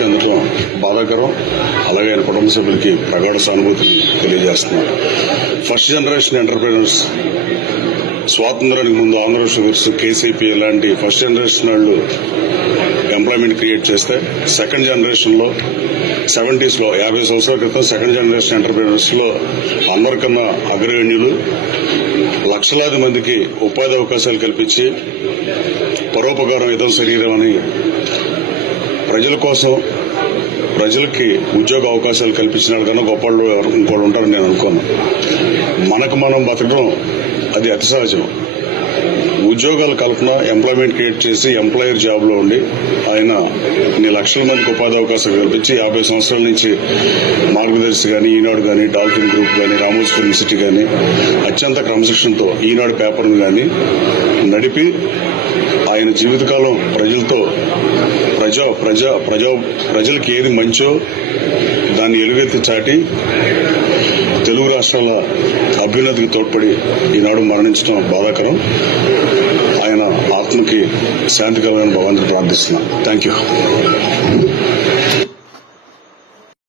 చెందడం బాధాకరం. అలాగే ఆయన కుటుంబ సభ్యులకి ప్రగాఢ సానుభూతి తెలియజేస్తున్నారు. ఫస్ట్ జనరేషన్ ఎంటర్ప్రెన్యూర్స్ స్వాతంత్రానికి ముందు ఆంధ్ర షుగర్స్, కేసీపీ లాంటి ఫస్ట్ జనరేషన్ వాళ్ళు ఎంప్లాయ్మెంట్ క్రియేట్ చేస్తే సెకండ్ జనరేషన్ లో 70s లో 50 సంవత్సరాల క్రితం సెకండ్ జనరేషన్ ఎంటర్ప్రెన్యూర్స్ లో అందరికన్నా అగ్రగణ్యులు లక్షలాది మందికి ఉపాధి అవకాశాలు కల్పించి పరోపకారం ఇదం శరీరం అని ప్రజల కోసం ప్రజలకి ఉద్యోగ అవకాశాలు కల్పించిన కన్నా గొప్పవాళ్ళు ఇంకోళ్ళు ఉంటారని నేను అనుకోను. మనకు మనం బతకడం అది అతి సహజం. ఉద్యోగాల కల్పన, ఎంప్లాయ్మెంట్ క్రియేట్ చేసి ఎంప్లాయర్ జాబ్ లో ఉండి ఆయన ఇన్ని లక్షల మందికి ఉపాధి అవకాశాలు కల్పించి 50 సంవత్సరాల నుంచి మార్గదర్శి గాని, ఈనాడు గాని, డాల్ఫిన్ గ్రూప్ గాని, రామోజీ ఫిల్మ్ సిటీ గాని అత్యంత క్రమశిక్షణతో ఈనాడు పేపర్ను గాని నడిపి ఆయన జీవితకాలం ప్రజలతో ప్రజలకు ఏది మంచో దాన్ని ఎలుగెత్తి చాటి తెలుగు రాష్ట్రాల అభ్యున్నతికి తోడ్పడి ఈనాడు మరణించడం బాధాకరం. ఆయన ఆత్మకి శాంతి కలగాలని భగవంతుని ప్రార్థిస్తున్నా. Thank you.